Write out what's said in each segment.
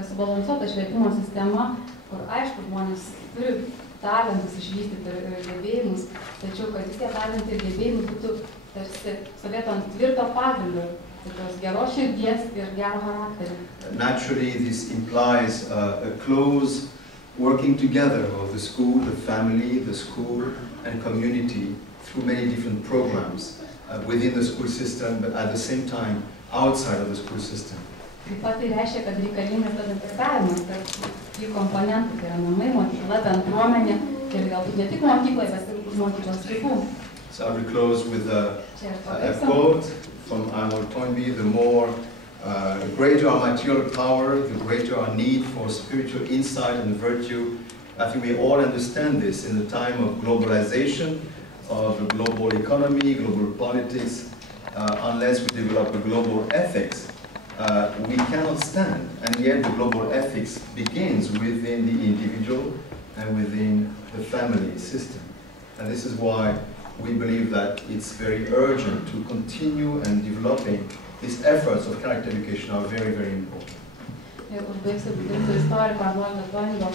tokia subalansuota švietimo sistema, kur aišku žmonės turi talentus išvystyti ir gebėjimus, tačiau kad vis tie talentai ir gebėjimai būtų tarsi stovėtų ant tvirto pagrindo, tokios geros širdies ir gero charakterio. Naturally, this implies a close working together of the school, the family, the school and community through many different programs within the school system, but at the same time outside of the school system. Taip pat tai reiškia, kad reikalingas bendradarbiavimas tarp jų komponentų, tai yra namai, mokykla, bendruomenė ir galbūt ne tik mokykloje, bet ir už mokyklos ribų. So I will close with a quote from Arnold Toynbee: the greater our material power, the greater our need for spiritual insight and virtue. I think we all understand this in the time of globalization, of a global economy, global politics. Unless we develop a global ethics, we cannot stand. And yet the global ethics begins within the individual and within the family system. And this is why we believe that it's very urgent to continue and developing these efforts of character education are very, very important. Ir užbaigsiu britų istoriko Arnoldo Toynbee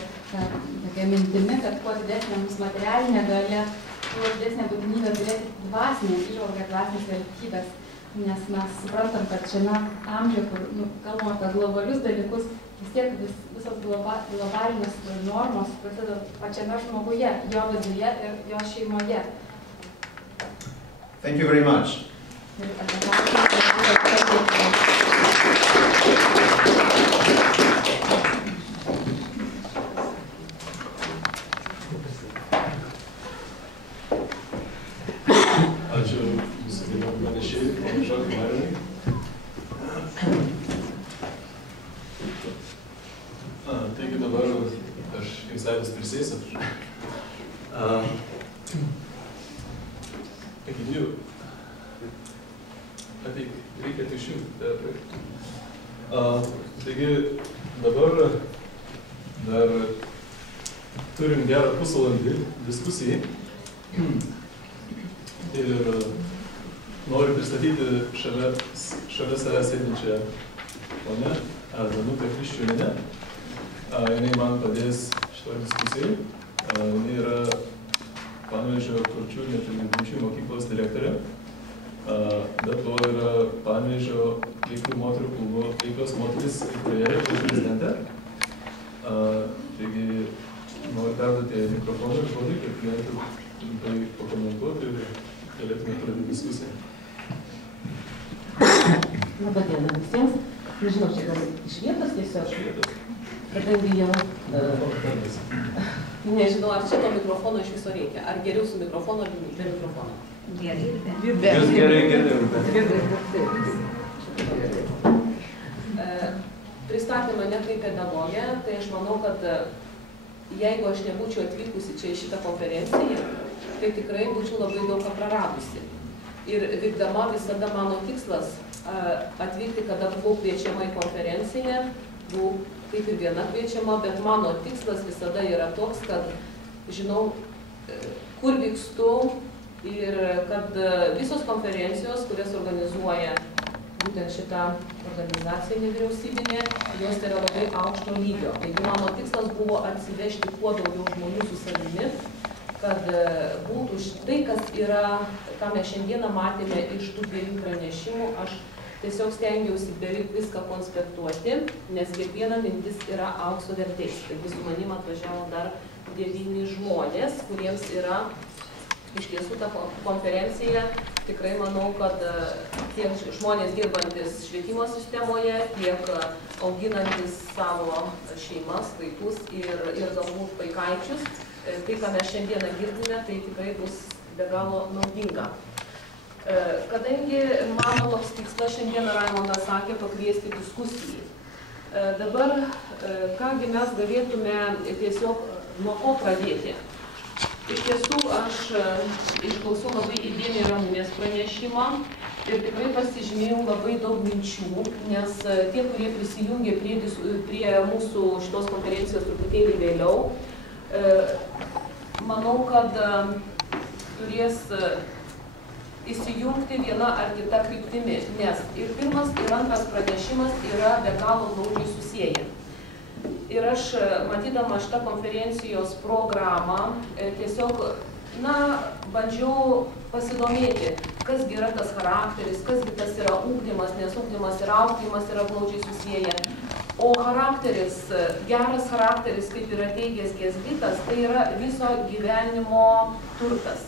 tokia mintimi, kad kuo didesnė mūsų materialinė galia, tuo didesnė būtinybė turėti dvasinės įžvalgą, dvasinės vertybės. Nes mes suprantam, kad šiame amžiuje, kur kalbam apie globalius dalykus, vis tiek visos globalinės normos prasideda pačiame žmoguje, jo viduje ir jo šeimoje. Thank you very much. Ačiū jūsų gerbiamam pranešėjui, ponui Žakui Marinui. Taigi dabar aš jums leidus prisėsiu. Egidijų, ateik, reikia tik išjungti. Taigi dabar dar turim gerą pusvalandį diskusijai. Ir noriu pristatyti šalia savęs sėdinčią ponę Danutę Kriščiūnienę. Jinai man padės šitoj diskusijai. Jinai yra Panevėžio Kurčiųjų neturtinčiųjų mokyklos direktorė. Be to yra Panevėžio Veiklių moterų klubo Veiklios moterys įkūrėja ir prezidentė. Taigi noriu perduoti mikrofoną ir žodį, kad galėtų trumpai pakomentuoti ir galėtume pradėti diskusiją. Labą dieną visiems. Nežinau, čia gal iš vietos tiesiog. Kadangi jau... Nežinau, ar čia to mikrofono iš viso reikia. Ar geriau su mikrofonu, ar be mikrofono? Gerai. Pristatė mane kaip pedagogę, tai aš manau, kad jeigu aš nebūčiau atvykusi čia į šitą konferenciją, tai tikrai būčiau labai daug ką praradusi. Ir vykdama visada mano tikslas atvykti, kada buvau kviečiama į konferenciją, buvau kaip ir viena kviečiama, bet mano tikslas visada yra toks, kad žinau, kur vykstu ir kad visos konferencijos, kurias organizuoja būtent šitą organizaciją nevyriausybinė, jos yra labai aukšto lygio. Taigi mano tikslas buvo atsivežti kuo daugiau žmonių su savimi, kad būtų tai, kas yra, ką mes šiandieną matėme iš tų dviejų pranešimų, aš tiesiog stengiausi beveik viską konspektuoti, nes kiekviena mintis yra aukso vertės. Taigi su manim atvažiavo dar 9 žmonės, kuriems yra iš tiesų ta konferencija. Tikrai manau, kad tiek žmonės dirbantis švietimo sistemoje, tiek auginantis savo šeimas, vaikus ir galbūt vaikaičius, tai, ką mes šiandieną girdime, tai tikrai bus be galo naudinga. Kadangi mano toks tikslas šiandieną Raimondas sakė pakviesti diskusijai. Dabar, kągi mes galėtume tiesiog nuo ko pradėti. Iš tiesų, aš išklausiau labai įdėmiai Ramunės pranešimą ir tikrai pasižymėjau labai daug minčių, nes tie, kurie prisijungė prie mūsų šitos konferencijos truputėlį vėliau, manau, kad turės įsijungti viena ar kita kryptimi, nes ir pirmas, ir antras pranešimas yra be galo glaudžiai susiję. Ir aš, matydama šitą konferencijos programą, tiesiog, bandžiau pasidomėti, kasgi yra tas charakteris, kasgi tas yra ugdymas, nes ugdymas ir auklėjimas yra glaudžiai susiję. O charakteris, geras charakteris, kaip yra teigęs Gesbitas, tai yra viso gyvenimo turtas.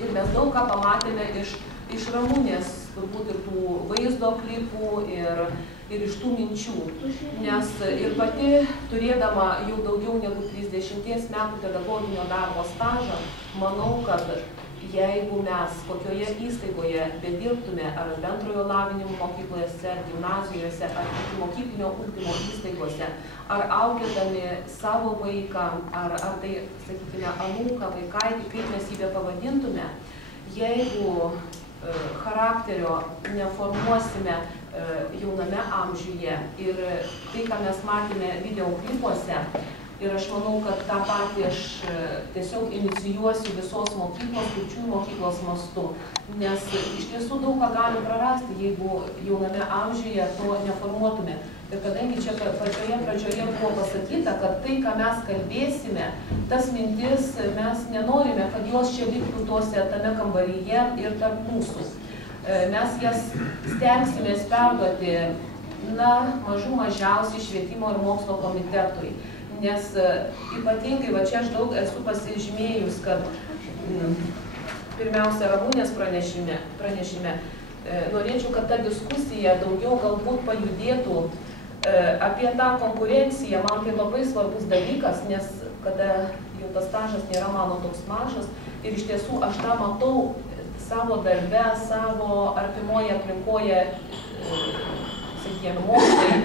Ir mes daug ką pamatėme iš Ramunės, turbūt ir tų vaizdo klipų, ir iš tų minčių. Nes ir pati, turėdama jau daugiau negu 30 metų pedagoginio darbo stažą, manau, kad jeigu mes kokioje įstaigoje bedirbtume, ar bendrojo lavinimo mokyklose, gimnazijose, ar mokyklinio ugdymo įstaigose, ar auklėdami savo vaiką, ar tai, sakykime, anūką, vaikaitį, kaip mes jį bepavadintume, jeigu charakterio neformuosime jauname amžiuje ir tai, ką mes matėme video klipuose, ir aš manau, kad tą patį aš tiesiog inicijuosiu visos mokyklos, kurčiųjų mokyklos mastu, nes iš tiesų daug ką galim prarasti, jeigu jauname amžiuje to neformuotume. Ir kadangi čia pradžioje buvo pasakyta, kad tai, ką mes kalbėsime, tas mintis mes nenorime, kad jos čia liktų tame kambaryje ir tarp mūsų. Mes jas stengsimės perduoti, mažiausiai švietimo ir mokslo komitetui. Nes ypatingai, čia aš daug esu pasižymėjus, kad pirmiausia Ramunės pranešime, norėčiau, kad ta diskusija daugiau galbūt pajudėtų apie tą konkurenciją. Man tai labai svarbus dalykas, nes kada jau tas stažas nėra mano toks mažas ir iš tiesų aš tą matau savo darbe, savo artimoje aplinkoje, sakykime, mokslai,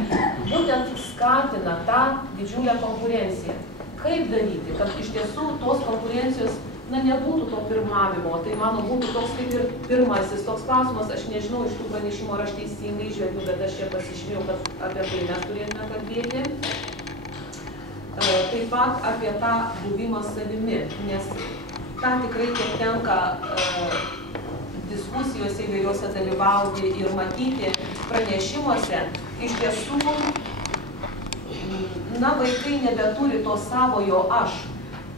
būtent skatina tą didžiulę konkurenciją. Kaip daryti, kad iš tiesų tos konkurencijos, nebūtų to pirmavimo, tai mano būtų toks kaip ir pirmasis toks klausimas, aš nežinau iš tų pranešimo, ar aš teisingai žiūrėjau, bet aš čia pasižymėjau, kad apie tai mes turėtume kalbėti. Taip pat apie tą buvimą savimi, nes tą tikrai kiek tenka diskusijose įvairiuose dalyvauti ir matyti pranešimuose, iš tiesų, vaikai nebeturi to savojo aš.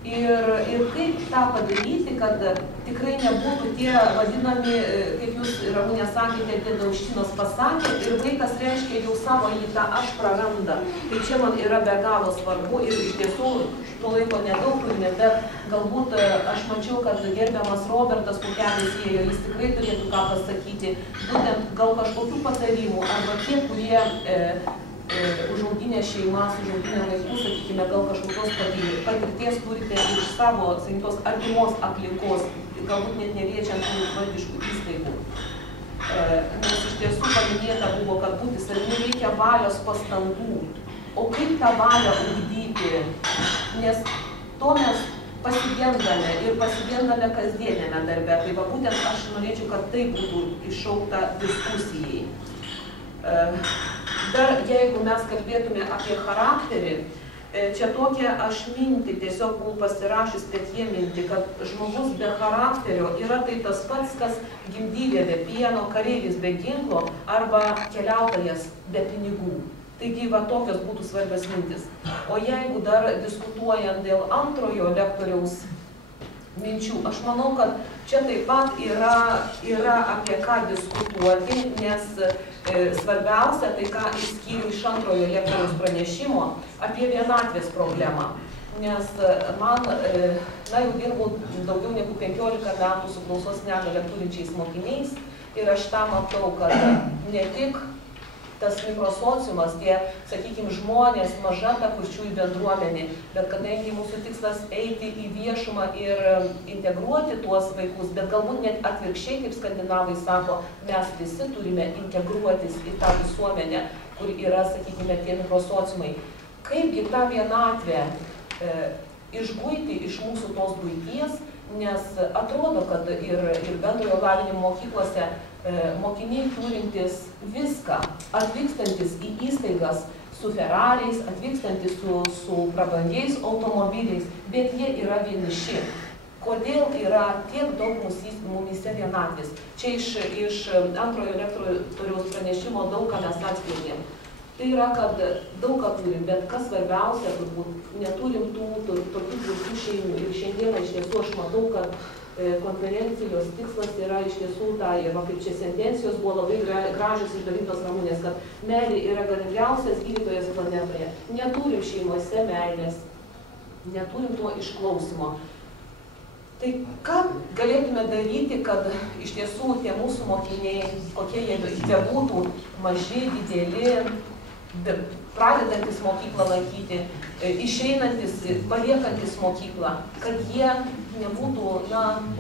Ir kaip tą padaryti, kad tikrai nebūtų tie vadinami, kaip jūs, Ramunė, sakėte, tie Dauštinos pasakė, ir vaikas reiškia jau savo į tą aš praranda. Tai čia man yra be galo svarbu ir iš tiesų to laiko nedaug turime, bet galbūt aš mačiau, kad gerbiamas Robertas Kukelis ėjo, jis tikrai turėtų ką pasakyti, būtent gal kažkokių patarimų, arba tie, kurie užauginę šeimas, užauginę vaikus, sakykime, gal kažkokios patirties turite iš savo, tos artimos aplinkos, galbūt net neliečiant tų valdiškų įstaigų. Nes iš tiesų paminėta buvo, kad būti savimi reikia valios pastangų. O kaip tą valią ugdyti? Nes to mes pasigendame ir pasigendame kasdienėme darbe. Tai va būtent aš norėčiau, kad tai būtų iššaukta diskusijai. Dar jeigu mes kalbėtume apie charakterį, čia tokia aš mintį tiesiog buvau pasirašęs, bet jie mintį, kad žmogus be charakterio yra tai tas pats, kas gimdyvė be pieno, kareivis be ginklo arba keliautojas be pinigų. Taigi, va tokios būtų svarbios mintis. O jeigu dar diskutuojant dėl antrojo lektoriaus minčių, aš manau, kad čia taip pat yra apie ką diskutuoti, nes svarbiausia, tai ką išskyriau iš antrojo lektoriaus pranešimo, apie vienatvės problemą. Nes man, jau dirbau daugiau negu 15 metų su klausos negalią turinčiais mokiniais ir aš tą matau, kad ne tik tas mikrosociumas, tie, sakykime, žmonės, maža ta kurčiųjų bendruomenė, bet kadangi mūsų tikslas eiti į viešumą ir integruoti tuos vaikus, bet galbūt net atvirkščiai, kaip skandinavai sako, mes visi turime integruotis į tą visuomenę, kur yra, sakykime, tie mikrosociumai. Kaipgi tą vienatvę išguiti iš mūsų tos buities, nes atrodo, kad ir bendrojo lavinimo mokyklose mokiniai turintys viską, atvykstantis į įstaigas su Ferrariais, atvykstantis su prabangiais automobiliais, bet jie yra vieniši. Kodėl yra tiek daug mumyse vienatvės? Čia iš antrojo lektoriaus pranešimo daug ką mes atskleidėm. Tai yra, kad daug ką turim, bet kas svarbiausia, turbūt, neturim tokių tvirtų šeimų. Ir šiandieną iš tiesų aš matau, kad konferencijos tikslas yra iš tiesų ir kaip čia sentencijos buvo labai gražios išdarytos Ramunės, kad meilė yra galingiausias gydytojas planetoje. Neturim šeimose meilės, neturim to išklausimo. Tai ką galėtume daryti, kad iš tiesų tie mūsų mokiniai, kokie jie būtų, maži, dideli, pradedantis mokyklą lankyti, išeinantis, paliekantis mokyklą, kad jie nebūtų,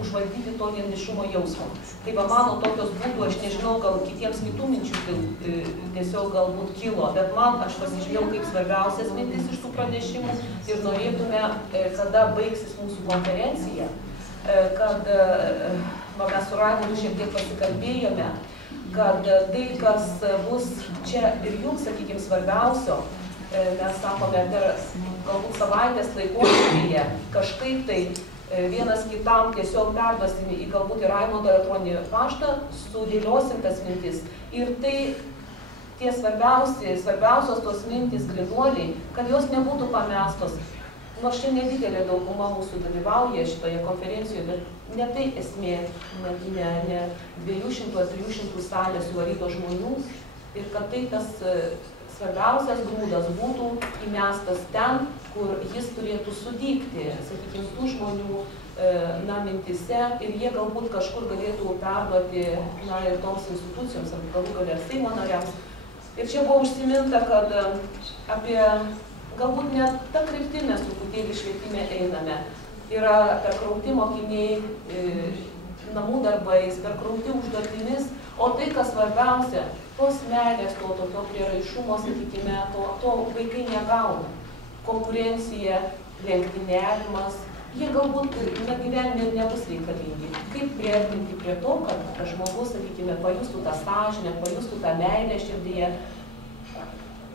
užvaldyti to vienišumo jausmo. Tai mano tokios būtų, aš nežinau, gal kitiems kitų minčių tiesiog galbūt kilo, bet man aš pasižiūrėjau kaip svarbiausias mintis iš tų pranešimų ir norėtume, kada baigsis mūsų konferencija, kad mes su Raimundu šiek tiek pasikalbėjome, kad tai, kas bus čia ir jums, sakykime, svarbiausio, mes sakome, per galbūt savaitės laikotarpyje kažkaip tai vienas kitam tiesiog perduosim į galbūt ir Raimundo elektroninį paštą, sudėliosim tas mintis. Ir tai tie svarbiausios tos mintis, grynuoliai, kad jos nebūtų pamestos. Nors čia nedidelė dauguma mūsų dalyvauja šitoje konferencijoje, bet ne tai esmė, ne 200 ar 300 salė suvaryto žmonių ir kad tai tas svarbiausias grūdas būtų įmestas ten, kur jis turėtų sudygti, sakykime, tų žmonių mintise ir jie galbūt kažkur galėtų perduoti ir toms institucijoms, ar galbūt gali ar Seimo nariams. Ir čia buvo užsiminta, kad apie galbūt net ta kryptim mes truputėlį švietime einame. Yra perkrauti mokiniai namų darbais, perkrauti užduotimis, o tai, kas svarbiausia, tos meilės, to tokio prieraišumo, sakykime, to vaikai negauna. Konkurencija, lenktyniavimas, jie galbūt gyvenime nebus reikalingi. Kaip priartinti prie to, kad žmogus, sakykime, pajustų tą sąžinę, pajustų tą meilę širdyje,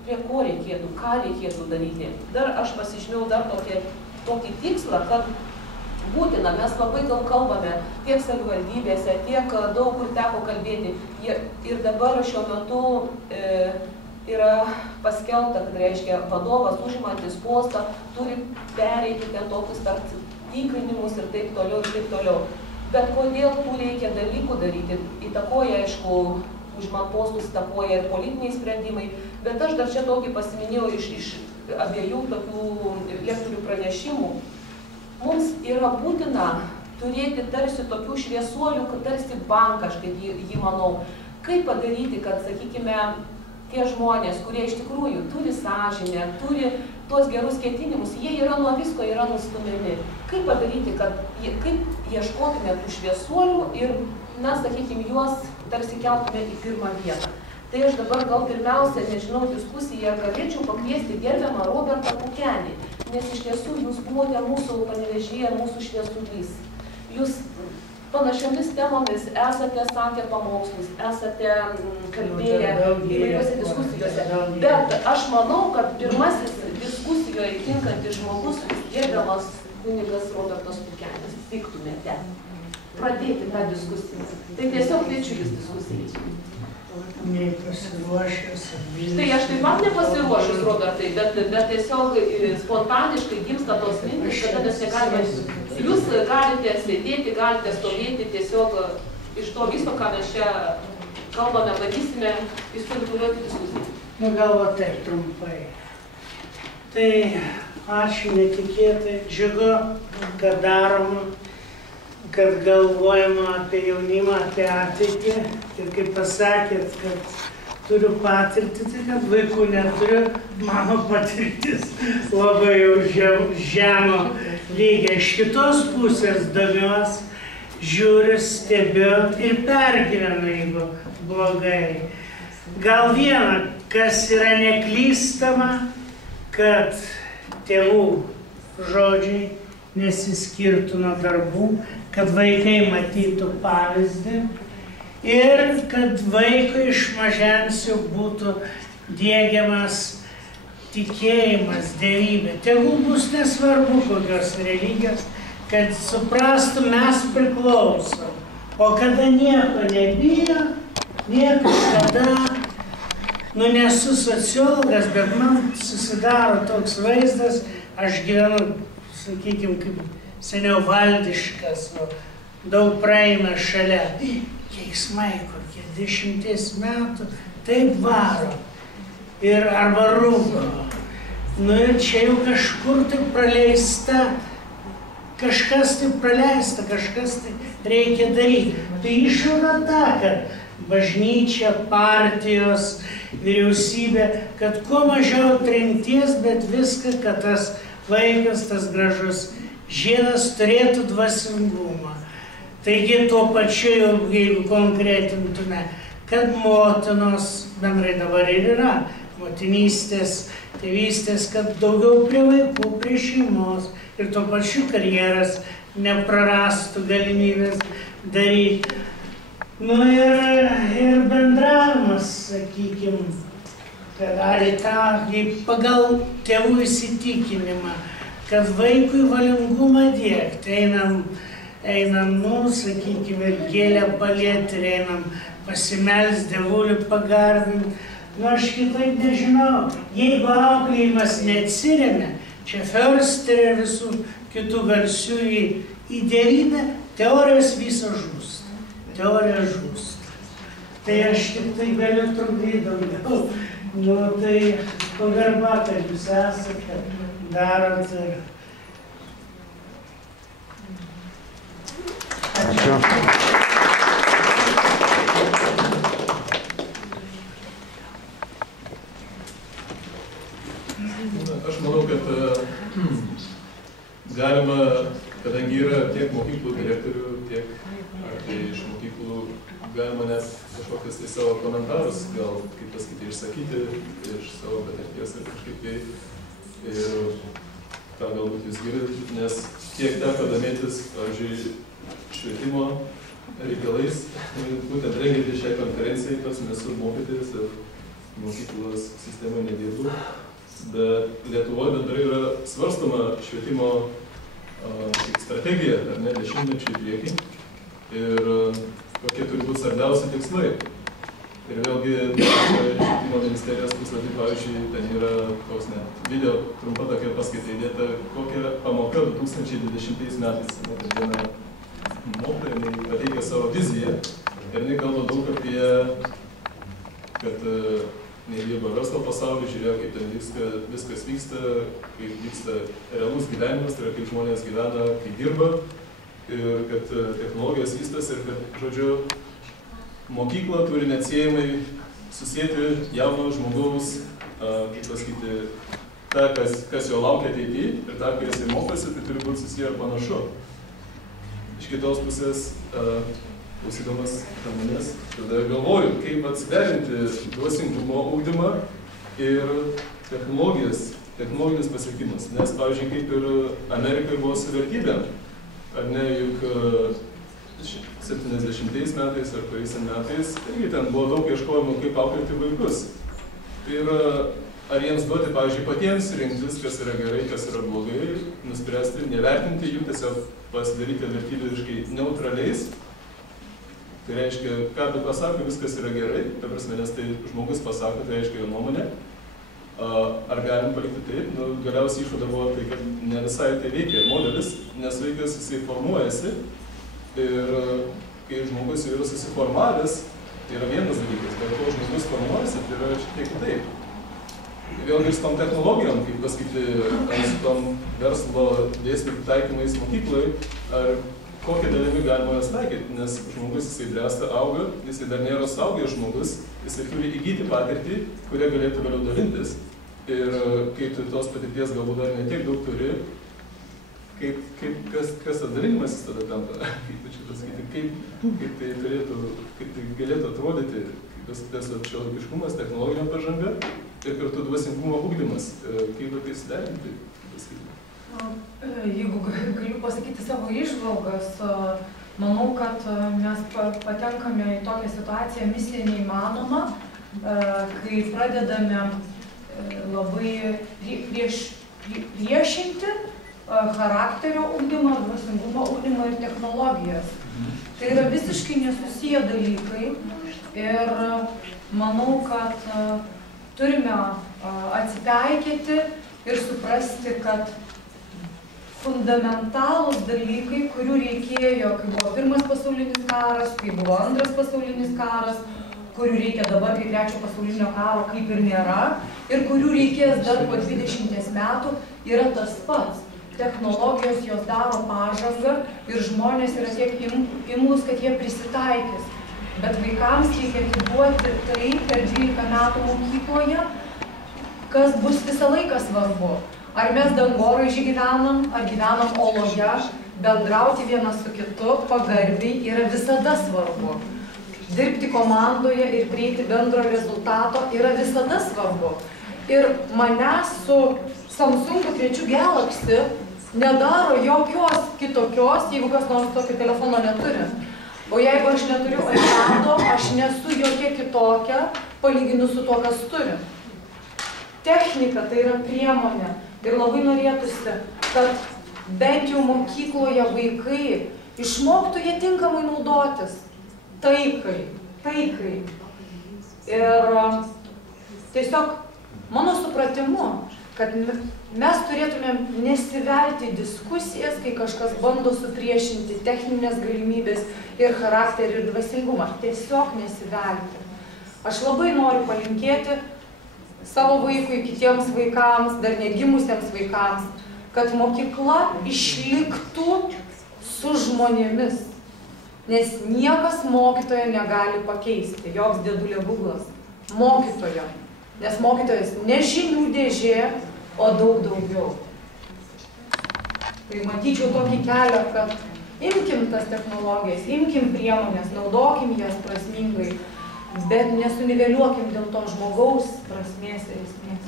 prie ko reikėtų, ką reikėtų daryti. Dar aš pasižymėjau dar tokį tikslą, kad būtina, mes labai daug kalbame tiek savivaldybėse, tiek daug kur teko kalbėti. Ir dabar šiuo metu yra paskelbta, kad reiškia vadovas užimantis postą turi pereiti ten tokius tikrinimus ir taip toliau. Bet kodėl tų reikia dalykų daryti, įtakoja, aišku, užimant postus įtakoja ir politiniai sprendimai, bet aš dar čia tokį pasiminėjau iš abiejų tokių lektorių pranešimų. Mums yra būtina turėti tarsi tokių šviesuolių, tarsi banką, aš kaip jį manau. Kaip padaryti, kad, sakykime, tie žmonės, kurie iš tikrųjų turi sąžinę, turi tuos gerus ketinimus, jie yra nuo visko, yra nustumiami. Kaip padaryti, kaip ieškotume tų šviesuolių ir, sakykime, juos tarsi keltume į pirmą vietą. Tai aš dabar gal pirmiausia, nežinau, diskusiją galėčiau pakviesti gerbiamą Robertą Pukenį, nes iš tiesų jūs buvote mūsų Panevėžyje, mūsų šviesulys. Jūs panašiomis temomis esate sakę pamokslus, esate kalbėję įvairiuose diskusijose. Bet aš manau, kad pirmasis diskusijoje tinkantis žmogus, gerbiamas kunigas Robertas Pukenis, tiktumėte pradėti tą diskusiją. Tai tiesiog kviečiu jūs diskusijai. Nei pasiruošęs. Tai aš taip pat nepasiruošęs, Robertai, bet tiesiog spontaniškai gimsta tos mintis, kada mes negalime. Jūs galite sėdėti, galite stovėti, tiesiog iš to viso, ką mes čia kalbame, bandysime įsirguliuoti diskusiją. Gal taip trumpai. Tai ačiū netikėtai, džiugu, kad daroma, kad galvojama apie jaunimą, apie ateitį. Ir kaip pasakėt, kad turiu patirtį, tai kad vaikų neturiu, mano patirtis labai jau žemo lygio. Iš kitos pusės domiuos, žiūriu, stebiu ir pergyvenu, jeigu blogai. Gal viena, kas yra neklystama, kad tėvų žodžiai nesiskirtų nuo darbų, kad vaikai matytų pavyzdį ir kad vaikui iš mažens jau būtų diegiamas tikėjimas, dievybė. Tegul bus nesvarbu kokios religijos, kad suprastų, mes priklausom. O kada nieko nebijo, niekas kada Nu, nesu sociologas, bet man susidaro toks vaizdas, aš gyvenu, sakykime, kaip seniau valdiškas, daug praeina šalia. Keiksmai kokie 10 metų, taip varo. Ir arba rūko. Nu ir čia jau kažkur tai praleista, kažkas tai praleista, kažkas tai reikia daryti. Tai išvada ta, kad bažnyčia, partijos, vyriausybė, kad kuo mažiau tremties, bet viską, kad tas vaikas, tas gražus žiedas turėtų dvasingumą. Taigi tuo pačiu, jeigu konkretintume, kad motinos bendrai dabar ir yra, motinystės, tėvystės, kad daugiau prie vaikų, prie šeimos ir tuo pačiu karjeras neprarastų galimybės daryti. Nu ir bendravimas, sakykime, kad ar į tą, pagal tėvų įsitikinimą, kad vaikui valingumą diegti, einam, nu, sakykime, ir gėlę palėti, ir einam pasimelst, dievulį pagarbinti. Nu, aš kitaip nežinau. Jeigu auklėjimas neatsiremia, čia Förster ir visų kitų garsių į dievybę, teorijos visos žūsta. Teorija žūsta. Tai aš tik tai galiu trukdyti daugiau. Nu, tai pagarba, kad jūs esate, darot ir... Ačiū. Aš manau, kad galima, kadangi yra tiek mokyklų direktorių, tiek iš mokyklų, galima net kažkokius tai savo komentarus, gal, kaip pasakyti, išsakyti iš savo patirties ir kažkaip tai, ir tą galbūt jūs girdite, nes tiek teko domėtis, pavyzdžiui, švietimo reikalais, būtent rengiantis šią konferenciją, pats nesu mokytojas ir mokyklos sistemoje nedirbu, bet Lietuvoje bendrai yra svarstoma švietimo strategija, ar ne, 10-mečių į priekį, ir kokie turi būti svarbiausi tikslai. Ir vėlgi, švietimo ministerijos puslapį, pavyzdžiui, ten yra toks net video, trumpa tokia paskaita įdėta, kokia pamoka 2020 metais. Viena mokytoja, jinai pateikia savo viziją ir jinai kalba daug apie, kad nedirba verslo pasaulyje, žiūrėjo, kaip ten viskas vyksta, kaip vyksta realus gyvenimas, tai yra kaip žmonės gyvena, kaip dirba, ir kad technologijos vystas ir kad, žodžiu, mokykla turi neatsiejamai susėti jauno žmogaus, kaip pasakyti, tą, kas jo laukia ateityje ir tą, kai jisai mokosi, tai turi būti susiję ir panašu. Iš kitos pusės, klausydamas manęs, tada galvoju, kaip atsiderinti dvasingumo ugdymą ir technologinis pasiekimas. Nes, pavyzdžiui, kaip ir Amerikai buvo su vertybėm, ar ne, juk 70 metais ar praeisiais metais, irgi ten buvo daug ieškojimų, kaip auklėti vaikus. Tai yra, ar jiems duoti, pavyzdžiui, patiems rinktis, kas yra gerai, kas yra blogai, nuspręsti, nevertinti jų, tiesiog pasidaryti vertybiškai neutraliais. Tai reiškia, ką tu pasako, viskas yra gerai, ta prasme, nes tai žmogus pasako, tai reiškia jo nuomonė. Ar galim palikti taip? Nu, galiausiai išvada buvo tai, kad ne visai tai veikia modelis, nes vaikas jisai formuojasi ir kai žmogus jau yra susiformavęs, tai yra vienas dalykas, bet kol žmogus formuojasi, tai yra šiek tiek kitaip. Vėlgi su tom technologijom, kaip pasakyti, ar su tom verslo dėsnių taikymais mokyklai, ar kokią dalimi galima jas taikyti, nes žmogus jisai bręsta, auga, jisai dar nėra suaugęs žmogus, jisai turi įgyti patirtį, kurią galėtų vėliau dalintis. Ir kai tu tos patirties galbūt dar netiek daug turi, kas tas dalinimas jis tada tampa, kaip tai galėtų atrodyti, tas šiuolaikiškumas, technologinio pažanga ir kartu dvasingumo ugdymas, kaip tai suderinti. Jeigu galiu pasakyti savo įžvalgas, manau, kad mes patenkame į tokią situaciją misija neįmanoma, kai pradedame labai priešinti charakterio ugdymą, dvasingumo ugdymą ir technologijas. Tai yra visiškai nesusiję dalykai ir manau, kad turime atsipeikėti ir suprasti, kad fundamentalūs dalykai, kurių reikėjo, kai buvo Pirmas pasaulinis karas, kai buvo Antras pasaulinis karas, kurių reikia dabar, kai Trečio pasaulinio karo kaip ir nėra, ir kurių reikės dar po 20 metų, yra tas pats. Technologijos jos daro pažangą ir žmonės yra tiek imlūs, kad jie prisitaikys. Bet vaikams reikia atiduoti tai per 12 metų mokykloje, kas bus visą laiką svarbu. Ar mes dangoraižį gyvenam, ar gyvenam oloje, bendrauti vienas su kitu pagarbiai yra visada svarbu. Dirbti komandoje ir prieiti bendro rezultato yra visada svarbu. Ir manęs su Samsung 3 Galaxy nedaro jokios kitokios, jeigu kas nors tokio telefono neturi. O jeigu aš neturiu iPado, aš nesu jokia kitokia, palyginus su to, kas turi. Technika tai yra priemonė. Ir labai norėtųsi, kad bent jau mokykloje vaikai išmoktų jie tinkamai naudotis. Taikai. Ir tiesiog mano supratimu, kad mes turėtumėm nesivelti diskusijas, kai kažkas bando supriešinti techninės galimybės ir charakterį ir dvasingumą. Tiesiog nesivelti. Aš labai noriu palinkėti savo vaikui, kitiems vaikams, dar negimusiems vaikams, kad mokykla išliktų su žmonėmis. Nes niekas mokytojo negali pakeisti, joks dėdulė Guglas. Mokytojo. Nes mokytojas ne žinių dėžė, o daug daugiau. Tai matyčiau tokį kelią, kad imkim tas technologijas, imkim priemonės, naudokim jas prasmingai, bet nesuniveliuokim dėl to žmogaus prasmės ir esmės.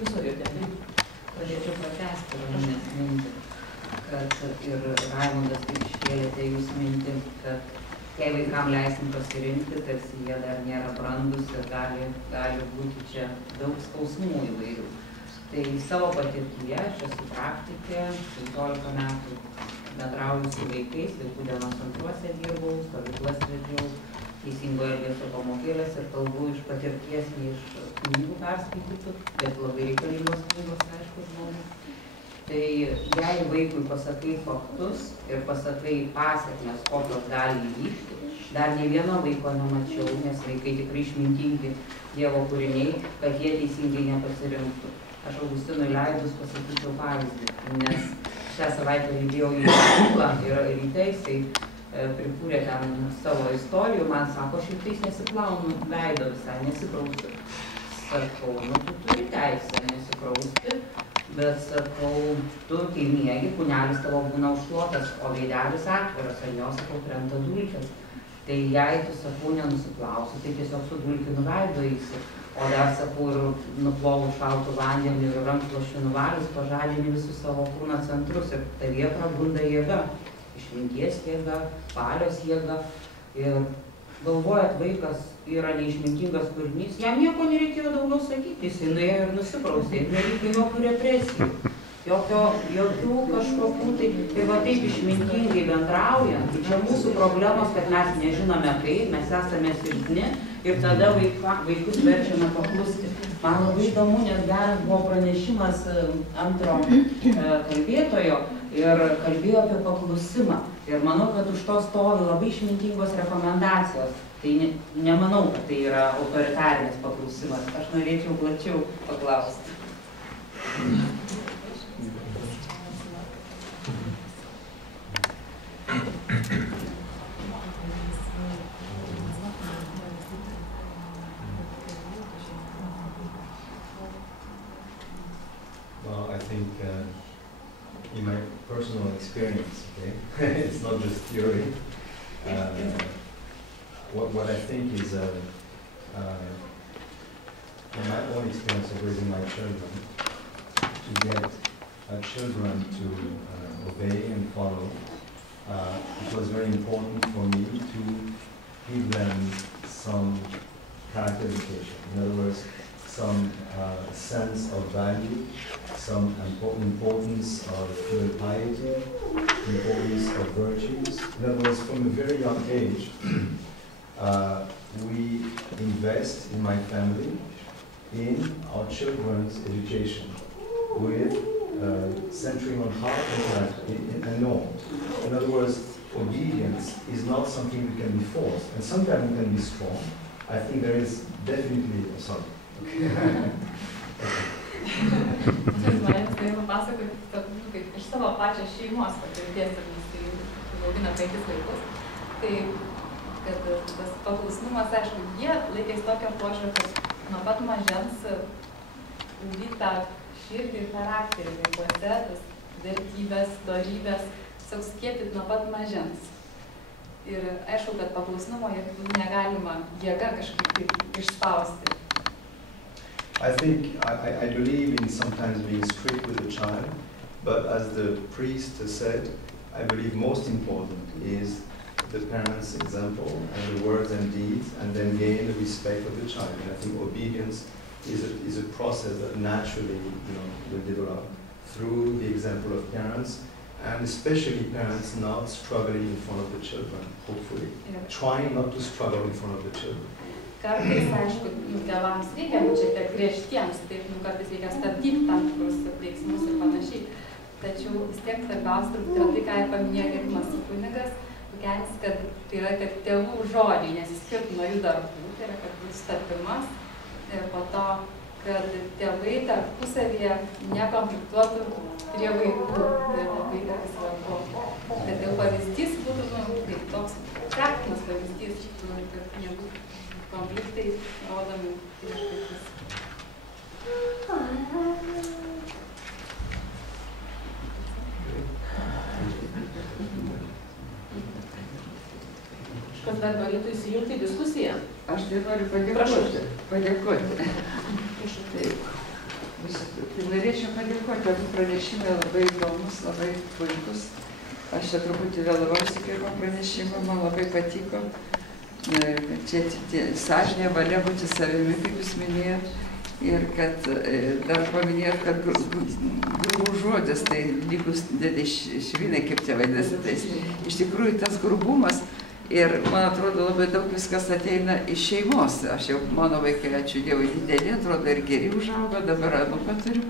Jūs norėjote, pradėčiau pratęsti Ramunės mintį, kad ir Raimundas kaip iškėlėte jūs mintį, kad jei vaikam leisim pasirinkti, tarsi jie dar nėra brandus ir gali būti čia daug skausmų įvairių. Tai savo patirtyje, aš esu praktikė, 15 metų bendrauju su vaikais, vaikų dienos centruose dirbau, stovyklas vedžiau, teisingo elgesio pamokėlės ir kalbu iš patirties, ne iš knygų perskaitytų, bet labai reikalingos knygos, aišku, žmonės. Tai jei vaikui pasakai faktus ir pasakai pasekmes, kokios gali įvykti, dar ne vieno vaiko nemačiau, nes vaikai tikrai išmintingi Dievo kūriniai, kad jie teisingai nepasirinktų. Aš Augustinui leidus pasakyčiau pavyzdį, nes šią savaitę lydėjau į mokyklą ir ryte jisai prikūrė ten savo istorijų, man sako, šitais nesiplaunu veido visai, nesikrausti. Sakau, tu turi teisę nesikrausti, bet sakau, tu kai miegi, kūnelis tavo būna užklotas, o veidelis atviras, ant jo, sakau, krenta dulkės. Tai jei tu, sakau, nenusiplausi, tai tiesiog su dulkinu veido eisi. O dar, sakau, ir nuplovus šaltų vandenį ir rankšluosčių nuvalys, pažadini visus savo kūno centrus ir tavyje prabunda jėga, išminties jėga, valios jėga. Ir galvojat, vaikas yra neišmintingas kūrinys, jam nieko nereikėjo daugiau sakyti, jis nuėjo ir nusiprausė, nereikia jokių represijų, jokių kažkokių, tai va taip išmintingai bendraujant, tai čia mūsų problemos, kad mes nežinome kaip, mes esame silpni ir tada vaikus verčiame paklusti. Man labai įdomu, nes geras buvo pranešimas antro kalbėtojo ir kalbėjo apie paklusimą. Ir manau, kad už to stovi labai išmintingos rekomendacijos. Tai nemanau, kad tai yra autoritarinis paklusimas. Aš norėčiau plačiau paklausti. Well, I think in my personal experience, okay, it's not just theory. What I think is, in my own experience of raising my children, to get children to obey and follow, it was very important for me to give them some character education. In other words, some sense of value, some importance of human piety, importance of virtues. In other words, from a very young age, we invest in my family in our children's education with centering on heart and norms. In other words, obedience is not something that can be forced, and sometimes it can be strong. I think there is definitely, sorry. Norėjau papasakoti, kaip iš savo pačios šeimos patirties, nes augina 5 vaikus, tai kad tas paklusnumas, aišku, jie laikėsi tokio požiūrio, kad nuo pat mažens ugdyti tą širdį ir charakterį vaikuose, tas vertybės, dorybės, tiesiog skiepyti nuo pat mažens. Ir aišku, kad paklusnumo negalima jėga kažkaip išspausti. I think, I believe in sometimes being strict with the child, but as the priest said, I believe most important is the parents' example and the words and deeds, and then gain the respect of the child. And I think obedience is a process that naturally, will develop through the example of parents, and especially parents not struggling in front of the children, hopefully, trying not to struggle in front of the children. Kartais, aišku, tėvams reikia būti šiek tiek griežtiems, taip, kartais reikia stabdyti tam tikrus veiksmus ir panašiai. Tačiau vis tiek svarbiausia turbūt yra tai, ką ir paminėjo gerbiamas kunigas, Lukenis, kad tai yra, kad tėvų žodžiai nesiskirtų nuo jų darbų, tai yra, kad bus sutapimas ir po to, kad tėvai tarpusavyje nekonfliktuotų prie vaikų. Tai labai gerai svarbu. Kad jau pavyzdys būtų, kaip toks praktinis pavyzdys, kad nebūtų konfliktai rodomi prieš vaikus. Kas dar norėtų įsijungti į diskusiją? Aš tai noriu padėkoti. Tai norėčiau padėkoti, abu pranešimai labai įdomus, labai puikus. Aš čia truputį vėlavausi pirmą pranešimą, man labai patiko. Čia sąžinė valia būti savimi, kaip jūs minėjot. Ir kad dar paminėjot, kad grubų žodis, tai lygus dėdė švinai, kaip čia vadinasi. Tai iš tikrųjų tas grubumas, ir man atrodo labai daug viskas ateina iš šeimos. Aš jau, mano vaikai, ačiū Dievui, didelį, atrodo ir geri užaugo, dabar anūką turiu.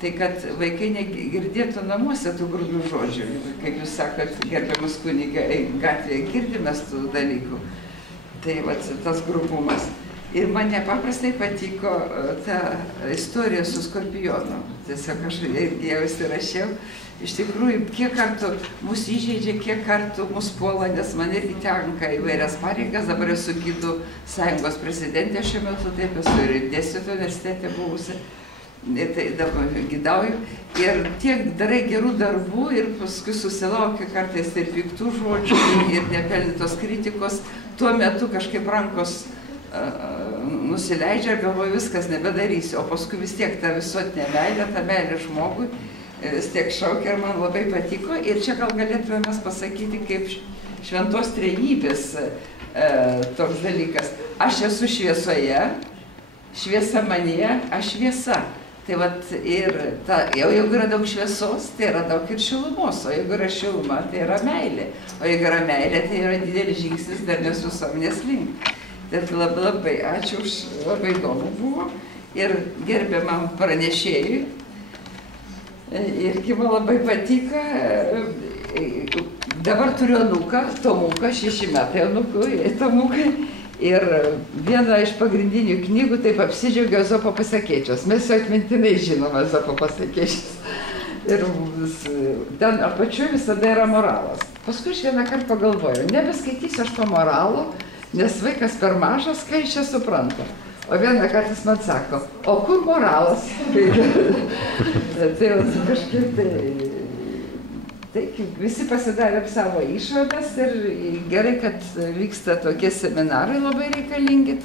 Tai kad vaikai negirdėtų namuose tų grubių žodžių. Kaip jūs sakot, gerbiamas kunige, gatvėje girdimės tų dalykų. Tai vat tas grubumas. Ir man nepaprastai patiko ta istorija su skorpionu. Tiesiog aš irgi jau įsirašiau. Iš tikrųjų, kiek kartų mus įžeidžia, kiek kartų mus puola, nes man irgi tenka įvairias pareigas. Dabar esu Gidų sąjungos prezidentė šiuo metu, taip esu ir dėstytojo universitete buvusi. Tai dabar gidauju. Ir tiek darai gerų darbų ir paskui susilaukia kartais ir piktų žodžių, ir nepelnytos kritikos. Tuo metu kažkaip rankos nusileidžia ir galvoju, viskas nebedarysiu. O paskui vis tiek ta visuotinė meilė, ta meilė žmogui vis tiek šaukia ir man labai patiko. Ir čia gal galėtume mes pasakyti kaip šventos trejybės toks dalykas. Aš esu šviesoje, šviesa manyje, aš šviesa. Tai vat ir jeigu yra daug šviesos, tai yra daug ir šilumos, o jeigu yra šiluma, tai yra meilė. O jeigu yra meilė, tai yra didelis žingsnis darnios visuomenės link. Tai labai ačiū, labai įdomu buvo. Ir gerbiamam pranešėjui, irgi man labai patiko. Dabar turiu anūką, Tomuką, 6 metai anūkui, Tomukai. Ir viena iš pagrindinių knygų taip apsidžiaugia Ezopo pasakėčios. Mes jau atmintinai žinome Ezopo pasakėčios. Ir ten apačioj visada yra moralas. Paskui aš vieną kartą pagalvojau, nebeskaitysiu aš to moralo, nes vaikas per mažas, ką jis čia supranta. O vieną kartą jis man sako, o kur moralas? Tai kažkaip tai visi pasidarėm savo išvadas ir gerai, kad vyksta tokie seminarai labai reikalingi.